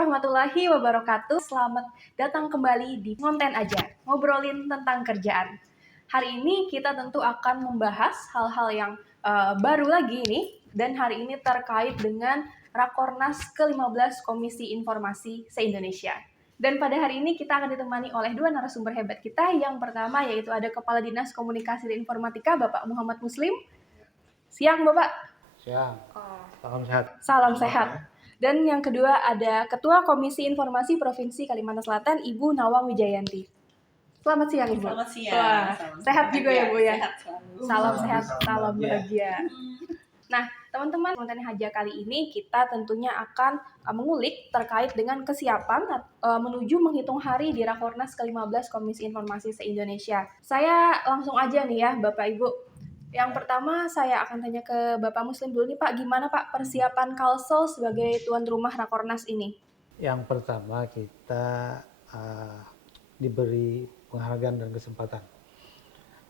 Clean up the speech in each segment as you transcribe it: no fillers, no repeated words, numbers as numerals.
warahmatullahi wabarakatuh. Selamat datang kembali di Konten Aja, ngobrolin tentang kerjaan. Hari ini kita tentu akan membahas hal-hal yang baru lagi nih, dan hari ini terkait dengan Rakornas ke-15 Komisi Informasi se-Indonesia. Dan pada hari ini kita akan ditemani oleh dua narasumber hebat kita. Yang pertama yaitu ada Kepala Dinas Komunikasi dan Informatika Bapak Muhammad Muslim. Siang Bapak. Siang. Salam sehat. Salam sehat. Dan yang kedua ada Ketua Komisi Informasi Provinsi Kalimantan Selatan, Ibu Nawang Wijayanti. Selamat siang, Ibu. Selamat siang. Wah, sehat juga ya, Bu ya? Sehat selalu. Salam sehat, salam bahagia. Nah, teman-teman, konten Haja kali ini kita tentunya akan mengulik terkait dengan kesiapan menuju menghitung hari di Rakornas ke-15 Komisi Informasi se-Indonesia. Saya langsung aja nih ya, Bapak Ibu. Yang pertama saya akan tanya ke Bapak Muslim dulu nih Pak, gimana Pak persiapan Kalsel sebagai tuan rumah Rakornas ini? Yang pertama kita diberi penghargaan dan kesempatan.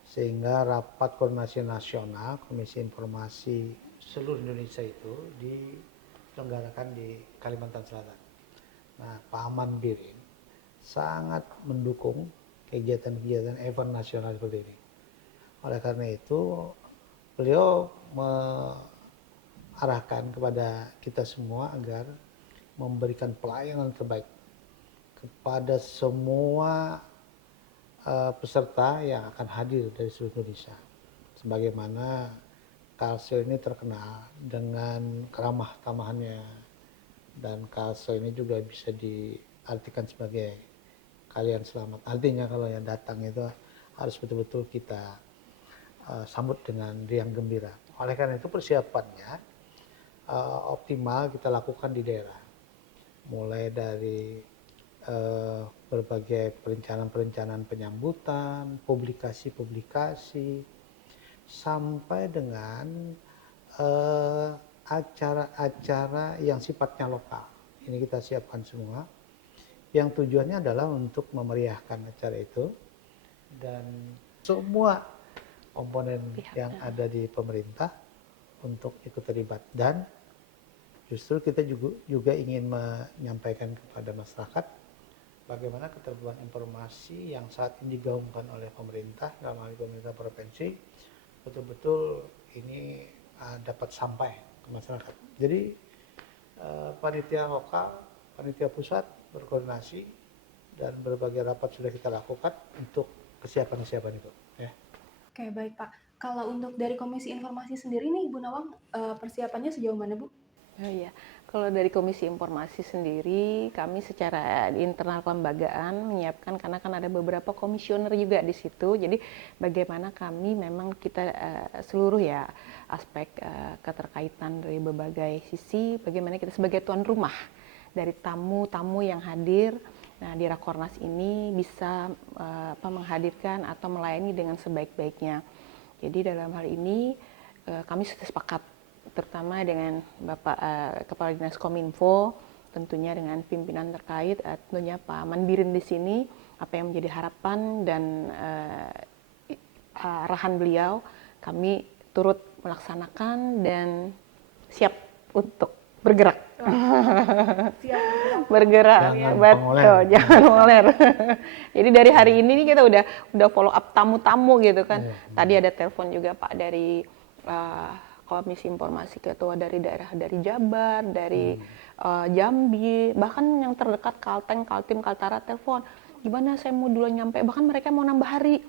Sehingga rapat koordinasi nasional Komisi Informasi seluruh Indonesia itu diselenggarakan di Kalimantan Selatan. Nah, Pak Aman Birin sangat mendukung kegiatan-kegiatan event nasional seperti ini. Oleh karena itu, beliau mengarahkan kepada kita semua agar memberikan pelayanan terbaik kepada semua peserta yang akan hadir dari seluruh Indonesia. Sebagaimana Kalsel ini terkenal dengan keramah tamahannya, dan Kalsel ini juga bisa diartikan sebagai kalian selamat. Artinya kalau yang datang itu harus betul-betul kita sambut dengan riang gembira. Oleh karena itu persiapannya optimal kita lakukan di daerah. Mulai dari berbagai perencanaan penyambutan, publikasi, sampai dengan acara-acara yang sifatnya lokal. Ini kita siapkan semua. Yang tujuannya adalah untuk memeriahkan acara itu, dan semua komponen yang ada di pemerintah untuk ikut terlibat. Dan justru kita juga ingin menyampaikan kepada masyarakat bagaimana keterbukaan informasi yang saat ini digaungkan oleh pemerintah, dalam hal pemerintah provinsi, betul-betul ini dapat sampai ke masyarakat. Jadi panitia lokal, panitia pusat berkoordinasi, dan berbagai rapat sudah kita lakukan untuk kesiapan itu. Ya. Oke, baik Pak. Kalau untuk dari Komisi Informasi sendiri nih, Bu Nawang, persiapannya sejauh mana, Bu? Oh iya, kalau dari Komisi Informasi sendiri, kami secara internal kelembagaan menyiapkan, karena kan ada beberapa komisioner juga di situ. Jadi bagaimana kami memang kita seluruh ya aspek keterkaitan dari berbagai sisi, bagaimana kita sebagai tuan rumah dari tamu-tamu yang hadir. Nah, di Rakornas ini bisa menghadirkan atau melayani dengan sebaik-baiknya. Jadi dalam hal ini kami sudah sepakat, terutama dengan Bapak Kepala Dinas Kominfo, tentunya dengan pimpinan terkait, tentunya Pak Manbirin di sini, apa yang menjadi harapan dan arahan beliau, kami turut melaksanakan dan siap untuk bergerak. Bergerak, betul, jangan moler. Jadi dari hari ini kita udah follow up tamu-tamu gitu kan. Tadi ada telepon juga Pak dari Komisi Informasi, ketua dari daerah, dari Jabar, dari Jambi, bahkan yang terdekat Kalteng, Kaltim, Kaltara telepon. Gimana saya mau duluan nyampe, bahkan mereka mau nambah hari.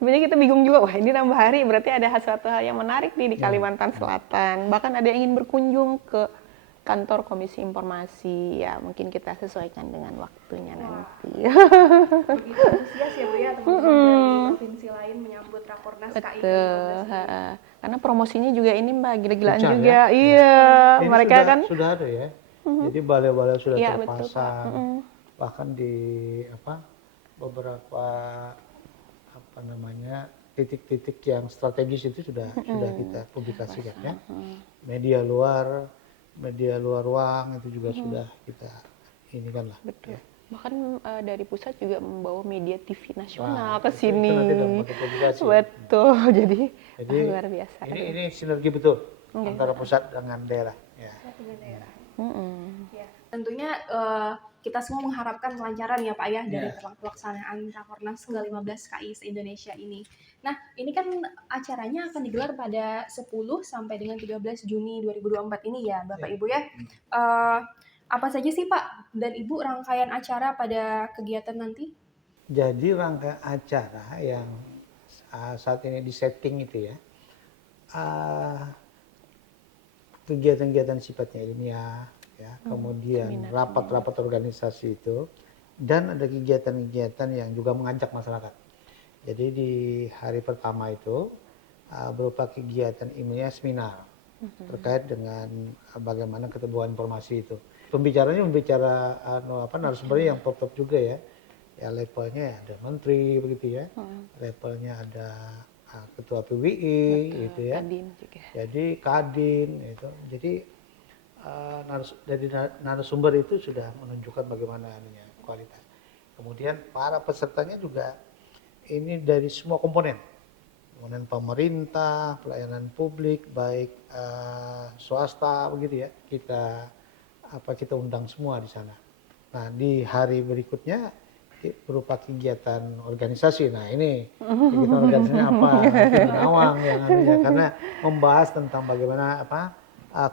Sebenarnya kita bingung juga, wah ini nambah hari berarti ada suatu hal yang menarik nih di Kalimantan Selatan. Bahkan ada yang ingin berkunjung ke kantor Komisi Informasi, ya mungkin kita sesuaikan dengan waktunya nanti. Begitu antusias ya Bu ya, teman-teman dari provinsi lain menyambut Rakornas KI. Betul, karena promosinya juga ini Mbak, gila-gilaan Puncak, juga. Ya? Iya, ini mereka sudah ada ya. Jadi balai-balai sudah ya, terpasang. betul, bahkan di beberapa titik-titik yang strategis itu sudah kita publikasikan ya. Media luar ruang itu juga sudah kita inikan lah. Betul. Ya. Bahkan dari pusat juga membawa media TV nasional ke sini. Publikasi. Betul, jadi luar biasa. Ini sinergi betul antara pusat dengan daerah. Ya. Dengan daerah. Mm-mm. Ya. Tentunya kita semua mengharapkan kelancaran ya Pak ya dari pelaksanaan Rakornas ke-15 KI se-Indonesia ini. Nah, ini kan acaranya akan digelar pada 10 sampai dengan 13 Juni 2024 ini ya Bapak Ibu ya. Apa saja sih Pak dan Ibu rangkaian acara pada kegiatan nanti? Jadi rangkaian acara yang saat ini di setting itu ya, kegiatan-kegiatan sifatnya ilmiah, ya, kemudian rapat-rapat organisasi itu, dan ada kegiatan-kegiatan yang juga mengajak masyarakat. Jadi di hari pertama itu berupa kegiatan ilmiah seminar terkait dengan bagaimana keterbukaan informasi itu. Pembicaranya membicara narasumbernya yang top-top juga ya. Ya levelnya ada menteri begitu ya, levelnya ada ketua PWI gitu ya. Kadin juga. Jadi Kadin itu. Jadi dari narasumber itu sudah menunjukkan bagaimana kualitas. Kemudian para pesertanya juga ini dari semua komponen pemerintah, pelayanan publik, baik swasta begitu ya. Kita undang semua di sana. Nah di hari berikutnya berupa kegiatan organisasi. Nah ini kegiatan organisasinya apa? Itu Nawang yang karena membahas tentang bagaimana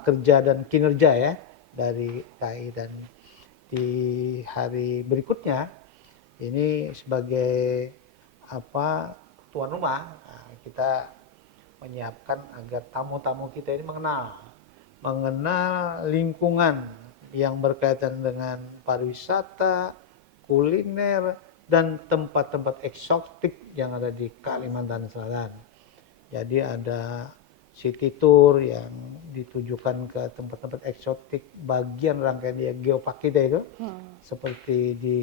kerja dan kinerja ya dari KAI. Dan di hari berikutnya ini sebagai tuan rumah kita menyiapkan agar tamu-tamu kita ini mengenal lingkungan yang berkaitan dengan pariwisata, kuliner, dan tempat-tempat eksotik yang ada di Kalimantan Selatan. Jadi ada city tour yang ditujukan ke tempat-tempat eksotik bagian rangkaian geopark kita itu, seperti di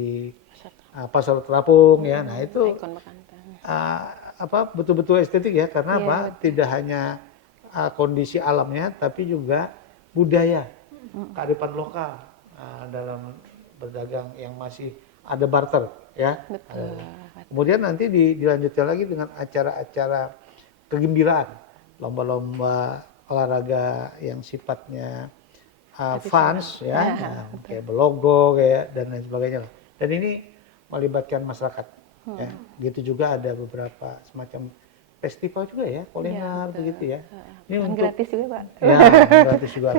Pasar Terapung ya. Nah itu betul-betul estetik ya, karena tidak hanya kondisi alamnya, tapi juga budaya, kearifan lokal dalam berdagang yang masih ada barter ya. Betul. Kemudian nanti dilanjutkan lagi dengan acara-acara kegembiraan, lomba-lomba olahraga yang sifatnya fans ya, kayak belogo kayak dan lain sebagainya. Dan ini melibatkan masyarakat. Ya. Gitu juga ada beberapa semacam festival juga ya, kuliner begitu ya. Ini untuk gratis juga Pak. Ya, gratis juga.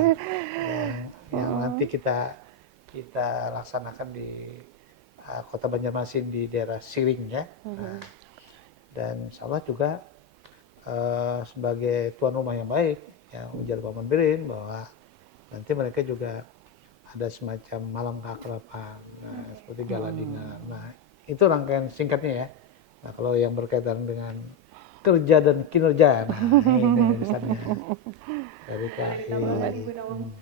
Yang nanti kita laksanakan di Kota Banjarmasin di daerah Siring ya. Dan insya Allah juga sebagai tuan rumah yang baik, ya ujar Pak Manbirin bahwa nanti mereka juga ada semacam malam keakraban, seperti gala dinner. Nah itu rangkaian singkatnya ya. Nah kalau yang berkaitan dengan kerja dan kinerja, nah ini misalnya dari KAI.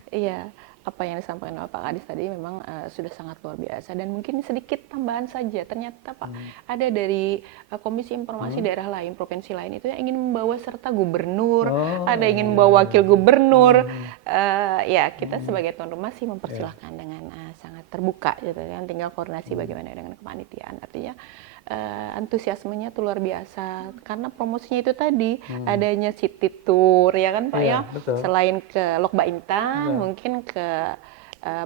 Iya. Apa yang disampaikan oleh Pak Kadis tadi memang sudah sangat luar biasa, dan mungkin sedikit tambahan saja, ternyata Pak ada dari Komisi Informasi daerah lain, provinsi lain itu yang ingin membawa serta gubernur, ada yang ingin membawa wakil gubernur. Ya kita sebagai tuan rumah sih mempersilahkan dengan sangat terbuka gitu kan, tinggal koordinasi bagaimana dengan kepanitiaan. Artinya antusiasmenya tuh luar biasa karena promosinya itu tadi adanya city tour ya kan Pak ya. Betul. Selain ke Lok Baintan mungkin ke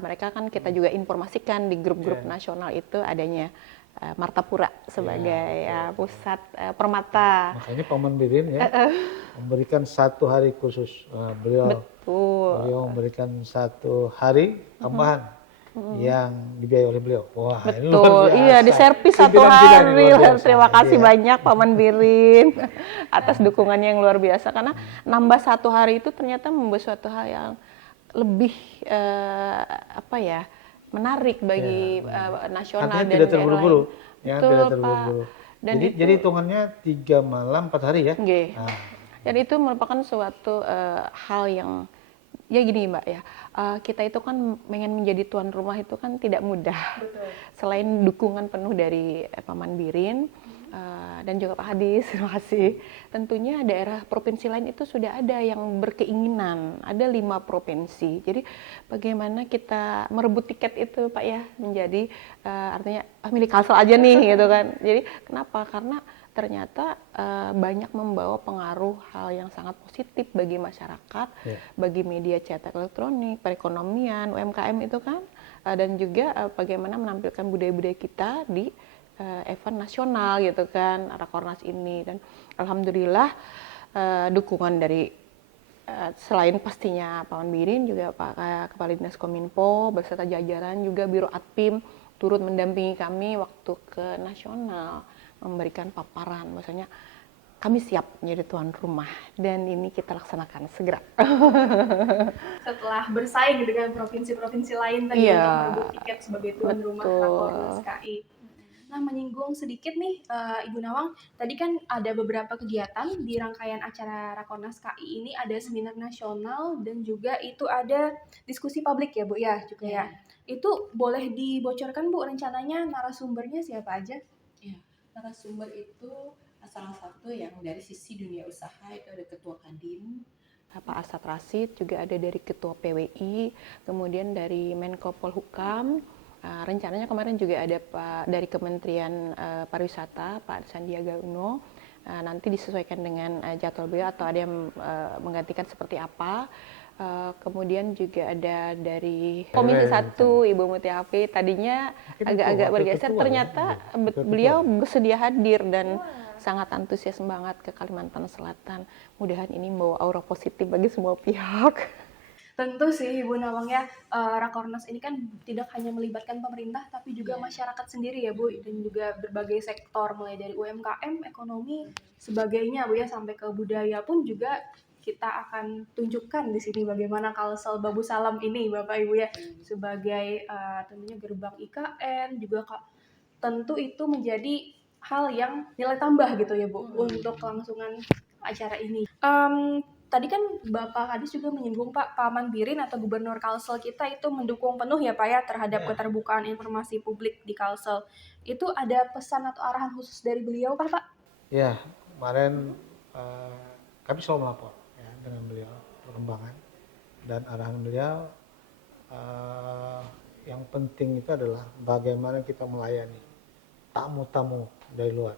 mereka kan kita juga informasikan di grup-grup nasional itu adanya Martapura sebagai pusat permata. Makanya Pak Manbirin ya memberikan 1 hari khusus. Beliau memberikan 1 hari tambahan yang dibiayai oleh beliau. Wah, betul. Ini luar biasa. Iya, diservis 1 hari. Terima kasih banyak Pak Manbirin atas dukungannya yang luar biasa, karena nambah 1 hari itu ternyata membuat suatu hal yang lebih menarik bagi nasional. Artinya dan tidak terburu-buru. Ya, betul, tidak terburu-buru. Dan jadi hitungannya 3 malam 4 hari ya. Nah. Dan itu merupakan suatu hal yang ya gini Mbak ya, kita itu kan pengen menjadi tuan rumah itu kan tidak mudah. Betul. Selain dukungan penuh dari Pak Manbirin dan juga Pak Hadis, terima kasih. Tentunya daerah provinsi lain itu sudah ada yang berkeinginan, ada 5 provinsi. Jadi bagaimana kita merebut tiket itu Pak ya, menjadi artinya milik Kalsel aja nih gitu kan. Jadi kenapa? Karena ternyata banyak membawa pengaruh hal yang sangat positif bagi masyarakat, bagi media cetak elektronik, perekonomian, UMKM itu kan dan juga bagaimana menampilkan budaya-budaya kita di event nasional gitu kan, Rakornas ini. Dan alhamdulillah dukungan dari selain pastinya Pak Manbirin, juga Pak Kepala Dinas Kominfo beserta jajaran, juga Biro Adpim turut mendampingi kami waktu ke nasional, memberikan paparan bahwasanya kami siap menjadi tuan rumah dan ini kita laksanakan segera. Setelah bersaing dengan provinsi-provinsi lain tadi Iya, untuk merebut tiket sebagai tuan rumah betul. Rakornas KI. Nah, menyinggung sedikit nih, Ibu Nawang, tadi kan ada beberapa kegiatan di rangkaian acara Rakornas KI ini, ada seminar nasional dan juga itu ada diskusi publik ya Bu ya, juga ya. Itu boleh dibocorkan Bu rencananya narasumbernya siapa aja? Ya, narasumber itu salah satu yang dari sisi dunia usaha itu ada Ketua Kadin, Pak Asad Rashid, juga ada dari Ketua PWI, kemudian dari Menko Polhukam. Rencananya kemarin juga ada Pak dari Kementerian Pariwisata, Pak Sandiaga Uno. Nanti disesuaikan dengan jadwal beliau atau ada yang menggantikan seperti apa. Kemudian juga ada dari Komisi 1 Ibu Muti Afi, tadinya agak-agak bergeser, ternyata beliau bersedia hadir dan sangat antusias banget ke Kalimantan Selatan. Mudahan ini membawa aura positif bagi semua pihak. Tentu sih Ibu Nawang ya, Rakornas ini kan tidak hanya melibatkan pemerintah tapi juga masyarakat sendiri ya Bu, dan juga berbagai sektor mulai dari UMKM, ekonomi, sebagainya Bu ya, sampai ke budaya pun juga kita akan tunjukkan di sini bagaimana Kalsel Babu Salam ini Bapak Ibu ya, sebagai tentunya gerbang IKN juga tentu itu menjadi hal yang nilai tambah gitu ya Bu untuk kelangsungan acara ini. Tadi kan Bapak Kadis juga menyinggung Pak Manbirin atau Gubernur Kalsel kita itu mendukung penuh ya Pak ya terhadap keterbukaan informasi publik di Kalsel. Itu ada pesan atau arahan khusus dari beliau Pak? Ya, kemarin kami selalu melapor ya, dengan beliau perkembangan dan arahan beliau yang penting itu adalah bagaimana kita melayani tamu-tamu dari luar.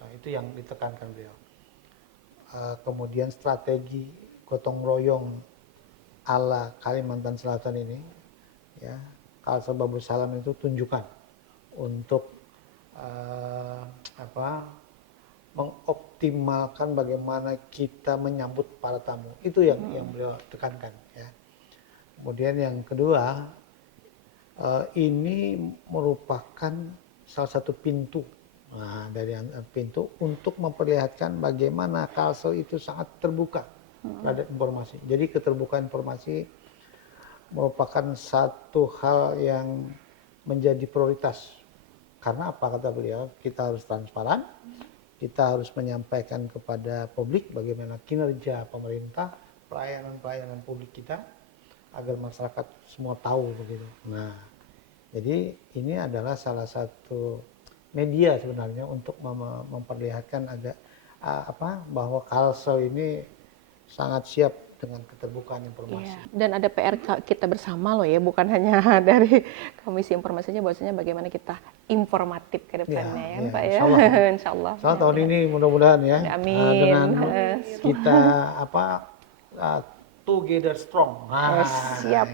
Nah, itu yang ditekankan beliau. Kemudian strategi gotong royong ala Kalimantan Selatan ini, ya, Kalsel Babu Salam itu tunjukkan untuk mengoptimalkan bagaimana kita menyambut para tamu. Itu yang beliau tekankan. Ya. Kemudian yang kedua, ini merupakan salah satu pintu. Nah, dari pintu untuk memperlihatkan bagaimana Kalsel itu sangat terbuka terhadap informasi. Jadi keterbukaan informasi merupakan satu hal yang menjadi prioritas. Karena apa kata beliau? Kita harus transparan, kita harus menyampaikan kepada publik bagaimana kinerja pemerintah, pelayanan-pelayanan publik kita, agar masyarakat semua tahu begitu. Nah, jadi ini adalah salah satu media sebenarnya untuk memperlihatkan bahwa Kalsel ini sangat siap dengan keterbukaan informasi. Iya. Dan ada PR kita bersama loh ya, bukan hanya dari Komisi Informasinya, bahwasanya bagaimana kita informatif ke depannya ya Pak ya. Insya Allah. Soal tahun ini mudah-mudahan ya. Amin. Dengan kita together strong. Siap.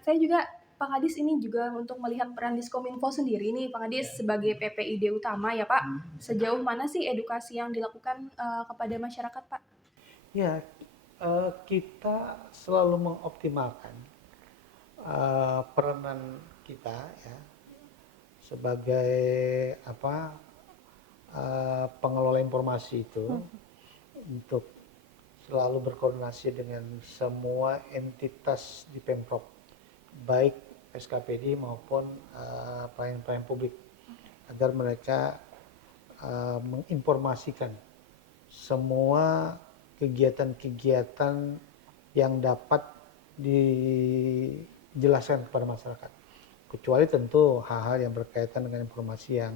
Saya juga Pak Kadis ini juga untuk melihat peran Diskominfo sendiri nih Pak Kadis sebagai PPID utama ya Pak. Sejauh mana sih edukasi yang dilakukan kepada masyarakat Pak? Ya, kita selalu mengoptimalkan peranan kita ya sebagai pengelola informasi itu untuk selalu berkoordinasi dengan semua entitas di Pemprov, baik SKPD maupun pelayan-pelayan publik, agar mereka menginformasikan semua kegiatan-kegiatan yang dapat dijelaskan kepada masyarakat. Kecuali tentu hal-hal yang berkaitan dengan informasi yang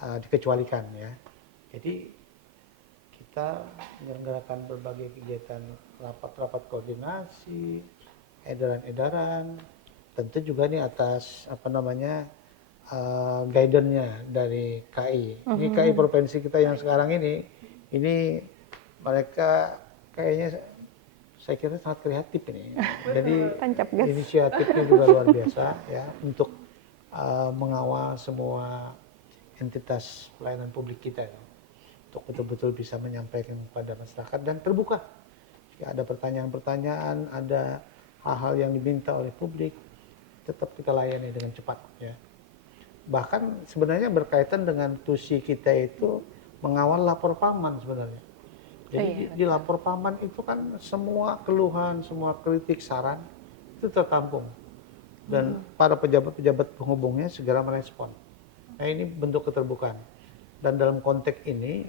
dikecualikan ya. Jadi kita menyelenggarakan berbagai kegiatan, rapat-rapat koordinasi, edaran-edaran, tentu juga nih atas guidance-nya dari KI. Ini KI provinsi kita yang sekarang ini mereka kayaknya saya kira sangat kreatif ini. Jadi Tancap gas. inisiatifnya juga luar biasa ya untuk mengawal semua entitas pelayanan publik kita ya, untuk betul-betul bisa menyampaikan kepada masyarakat dan terbuka. Jika ada pertanyaan-pertanyaan, ada hal-hal yang diminta oleh publik, tetap kita layani dengan cepat ya. Bahkan sebenarnya berkaitan dengan tusi kita itu mengawal lapor paman sebenarnya. Jadi di lapor paman itu kan semua keluhan, semua kritik, saran itu tertampung. Dan para pejabat-pejabat penghubungnya segera merespon. Nah ini bentuk keterbukaan. Dan dalam konteks ini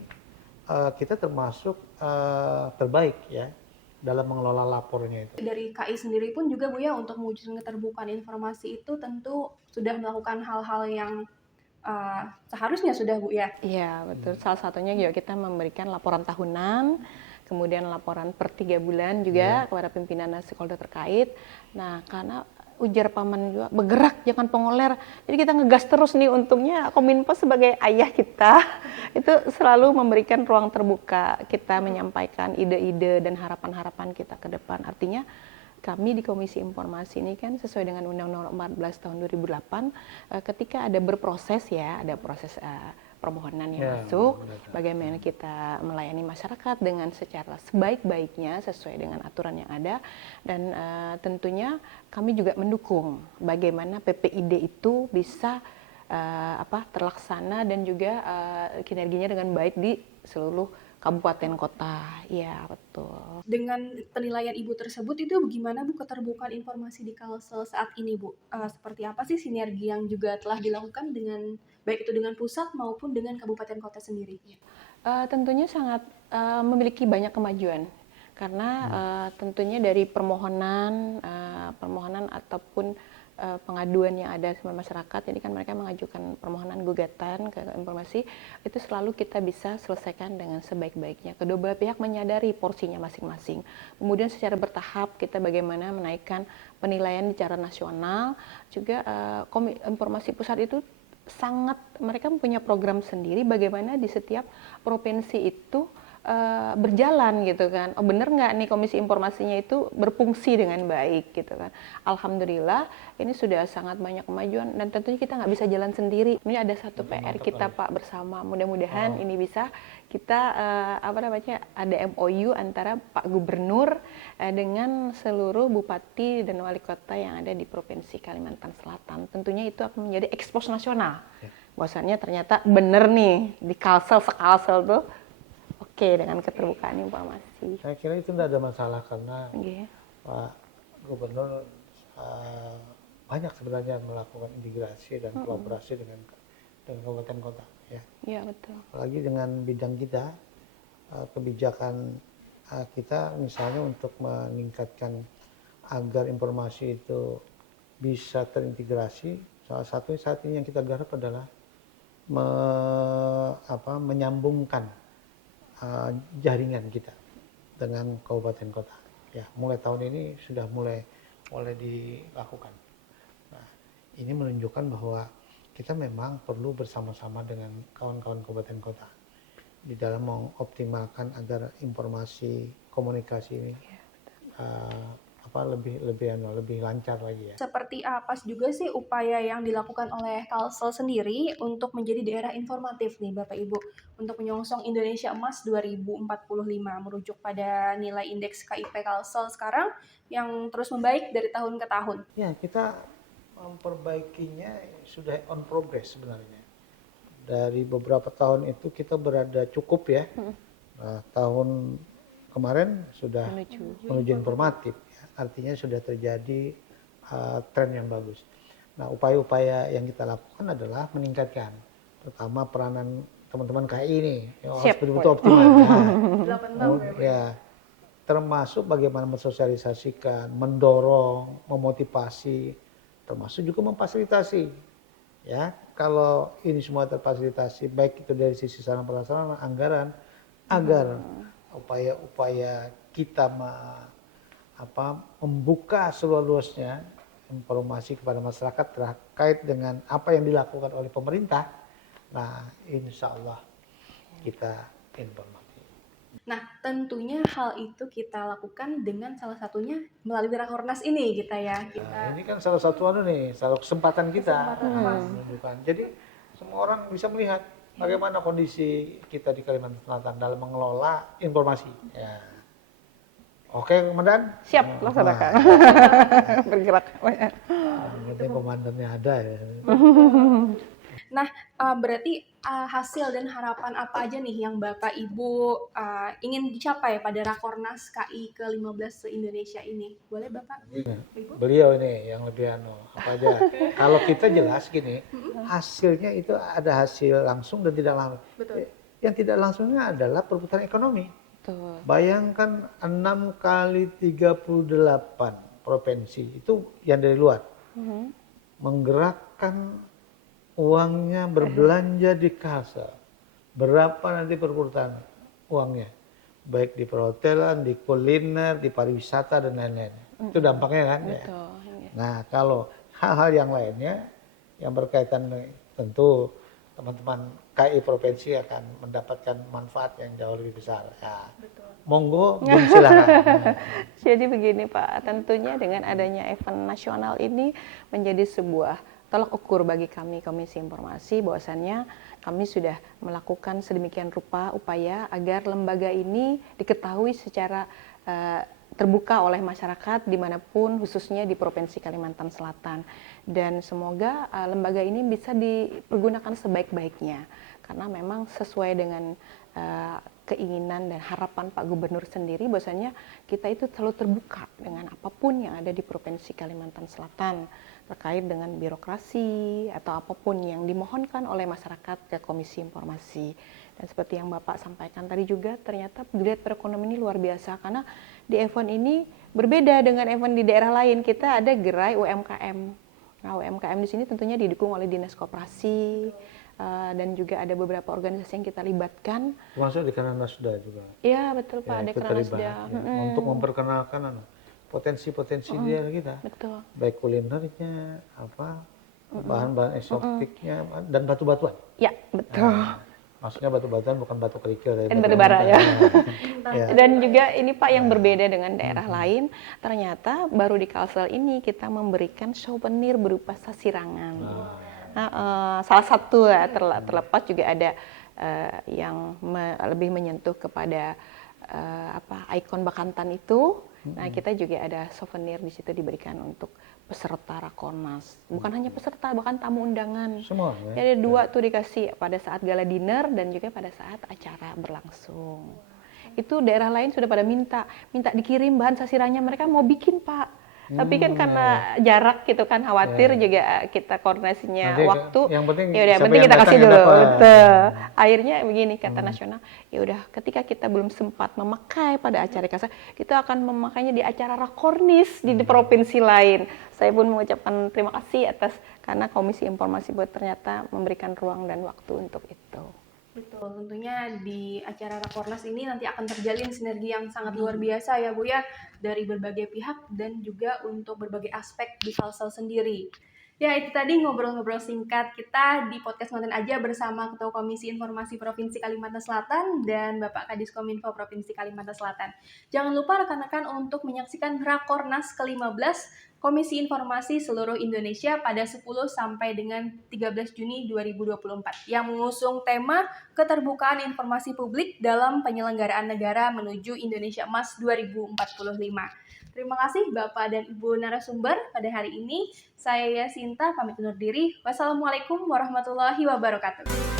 kita termasuk terbaik ya dalam mengelola lapornya itu. Dari KI sendiri pun juga Bu ya, untuk mewujudkan keterbukaan informasi itu tentu sudah melakukan hal-hal yang seharusnya sudah Bu ya. Iya, betul. Salah satunya juga kita memberikan laporan tahunan, kemudian laporan per 3 bulan juga kepada pimpinan dan stakeholder terkait. Nah, karena ujar paman juga bergerak jangan pengoler, jadi kita ngegas terus nih. Untungnya Kominfo sebagai ayah kita itu selalu memberikan ruang terbuka kita menyampaikan ide-ide dan harapan-harapan kita ke depan. Artinya kami di Komisi Informasi ini kan sesuai dengan Undang-Undang 14 tahun 2008, ketika ada berproses ya, ada proses permohonan yang masuk, bagaimana kita melayani masyarakat dengan secara sebaik-baiknya sesuai dengan aturan yang ada, dan tentunya kami juga mendukung bagaimana PPID itu bisa terlaksana dan juga kinerjanya dengan baik di seluruh kabupaten kota. Ya, betul. Dengan penilaian Ibu tersebut itu bagaimana Bu keterbukaan informasi di Kalsel saat ini Bu? Seperti apa sih sinergi yang juga telah dilakukan dengan baik itu dengan pusat maupun dengan kabupaten kota sendiri? Tentunya sangat memiliki banyak kemajuan karena tentunya dari permohonan ataupun pengaduan yang ada sama masyarakat, jadi kan mereka mengajukan permohonan gugatan ke informasi, itu selalu kita bisa selesaikan dengan sebaik-baiknya. Kedua belah pihak menyadari porsinya masing-masing. Kemudian secara bertahap kita bagaimana menaikkan penilaian secara nasional, juga informasi pusat itu sangat, mereka mempunyai program sendiri bagaimana di setiap provinsi itu berjalan gitu kan. Oh bener nggak nih komisi informasinya itu berfungsi dengan baik gitu kan. Alhamdulillah ini sudah sangat banyak kemajuan dan tentunya kita nggak bisa jalan sendiri. Ini ada satu PR kita Pak bersama. Mudah-mudahan ini bisa kita ada MOU antara Pak Gubernur dengan seluruh bupati dan wali kota yang ada di Provinsi Kalimantan Selatan. Tentunya itu akan menjadi ekspos nasional. Bahwasannya ternyata bener nih di Kalsel sekalsel tuh oke dengan keterbukaan informasi. Saya kira itu tidak ada masalah karena Okay. Pak Gubernur banyak sebenarnya melakukan integrasi dan kolaborasi dengan kabupaten kota ya. Iya betul. Apalagi dengan bidang kita, kebijakan kita misalnya untuk meningkatkan agar informasi itu bisa terintegrasi, salah satu saat ini yang kita garap adalah menyambungkan jaringan kita dengan kabupaten kota. Ya, mulai tahun ini sudah mulai dilakukan. Nah, ini menunjukkan bahwa kita memang perlu bersama-sama dengan kawan-kawan kabupaten kota di dalam mengoptimalkan agar informasi komunikasi ini lebih lancar lagi ya. Seperti apa juga sih upaya yang dilakukan oleh Kalsel sendiri untuk menjadi daerah informatif nih Bapak Ibu untuk menyongsong Indonesia Emas 2045 merujuk pada nilai indeks KIP Kalsel sekarang yang terus membaik dari tahun ke tahun? Ya, kita memperbaikinya sudah on progress sebenarnya. Dari beberapa tahun itu kita berada cukup ya. Nah, tahun kemarin sudah menuju informatif. Artinya sudah terjadi tren yang bagus. Nah, upaya-upaya yang kita lakukan adalah meningkatkan, pertama peranan teman-teman KI ini, harus betul-betul optimal. Ya, termasuk bagaimana mensosialisasikan, mendorong, memotivasi, termasuk juga memfasilitasi. Ya, kalau ini semua terfasilitasi, baik itu dari sisi sarana prasarana, anggaran, agar upaya-upaya kita membuka seluas-luasnya informasi kepada masyarakat terkait dengan apa yang dilakukan oleh pemerintah. Nah, insya Allah kita informatif. Nah, tentunya hal itu kita lakukan dengan salah satunya melalui Rakornas ini kita ya. Nah, ini kan salah satu salah kesempatan kita Kesempatan menunjukkan. Jadi semua orang bisa melihat bagaimana kondisi kita di Kalimantan Selatan dalam mengelola informasi. Ya. Oke, Komandan? Siap, laksanakan. Bergerak. Yang penting komandannya ada ya. Nah, berarti hasil dan harapan apa aja nih yang Bapak Ibu ingin dicapai pada Rakornas KI ke-15 se-Indonesia ini? Boleh Bapak? Ibu? Beliau ini yang lebih apa aja. Kalau kita jelas gini, hasilnya itu ada hasil langsung dan tidak langsung. Betul. Yang tidak langsungnya adalah perputaran ekonomi. Betul. Bayangkan 6 kali 38 provinsi itu yang dari luar. Menggerakkan uangnya berbelanja di kasa. Berapa nanti perputaran uangnya? Baik di perhotelan, di kuliner, di pariwisata dan lain-lain. Itu dampaknya kan ya. Betul. Nah, kalau hal-hal yang lainnya yang berkaitan tentu teman-teman KI provinsi akan mendapatkan manfaat yang jauh lebih besar. Ya. Monggo, silakan. Jadi begini Pak, tentunya dengan adanya event nasional ini menjadi sebuah tolak ukur bagi kami Komisi Informasi bahwasannya kami sudah melakukan sedemikian rupa upaya agar lembaga ini diketahui secara terbuka oleh masyarakat dimanapun khususnya di Provinsi Kalimantan Selatan, dan semoga lembaga ini bisa dipergunakan sebaik-baiknya karena memang sesuai dengan keinginan dan harapan Pak Gubernur sendiri bahwasanya kita itu selalu terbuka dengan apapun yang ada di Provinsi Kalimantan Selatan terkait dengan birokrasi atau apapun yang dimohonkan oleh masyarakat ke Komisi Informasi. Dan seperti yang Bapak sampaikan tadi juga, ternyata geliat perekonomian ini luar biasa karena di event ini berbeda dengan event di daerah lain. Kita ada gerai UMKM. Nah, UMKM di sini tentunya didukung oleh Dinas Koperasi dan juga ada beberapa organisasi yang kita libatkan. Termasuk di Nasda juga. Iya betul Pak, Ya, ada itu terlibat, Nasda. ya, untuk memperkenalkan potensi-potensi di daerah kita. Betul. Baik kulinernya, bahan-bahan eksotiknya dan batu-batuan. Ya betul. Maksudnya batu-batuan bukan batu kerikil dari Dan batu bara ya. Ya. Dan juga ini Pak yang berbeda dengan daerah lain, ternyata baru di Kalsel ini kita memberikan souvenir berupa sasirangan. Salah satu terlepas juga ada yang lebih menyentuh kepada ikon Bakantan itu. Nah, kita juga ada souvenir di situ diberikan untuk peserta Rakornas. Bukan hanya peserta, bahkan tamu undangan. Semua. Jadi ada 2 tuh dikasih pada saat gala dinner dan juga pada saat acara berlangsung. Itu daerah lain sudah pada minta dikirim bahan sasirannya, mereka mau bikin Pak. Tapi kan karena jarak gitu kan khawatir juga kita koordinasinya Nanti waktu. yang penting Ya udah siapa penting yang kita datang kasih yang dulu. dapat. Betul. Akhirnya begini kata nasional, ya udah ketika kita belum sempat memakai pada acara KASA, kita akan memakainya di acara Rakornis di provinsi lain. Saya pun mengucapkan terima kasih atas karena Komisi Informasi buat ternyata memberikan ruang dan waktu untuk itu. Betul, tentunya di acara Rakornas ini nanti akan terjalin sinergi yang sangat luar biasa ya Bu ya, dari berbagai pihak dan juga untuk berbagai aspek di Kalsel sendiri. Ya itu tadi ngobrol-ngobrol singkat kita di podcast Konten Aja bersama Ketua Komisi Informasi Provinsi Kalimantan Selatan dan Bapak Kadiskominfo Provinsi Kalimantan Selatan. Jangan lupa rekan-rekan untuk menyaksikan Rakornas ke-15 Komisi Informasi Seluruh Indonesia pada 10 sampai dengan 13 Juni 2024 yang mengusung tema Keterbukaan Informasi Publik dalam Penyelenggaraan Negara menuju Indonesia Emas 2045. Terima kasih Bapak dan Ibu narasumber pada hari ini. Saya Yasinta pamit undur diri. Wassalamualaikum warahmatullahi wabarakatuh.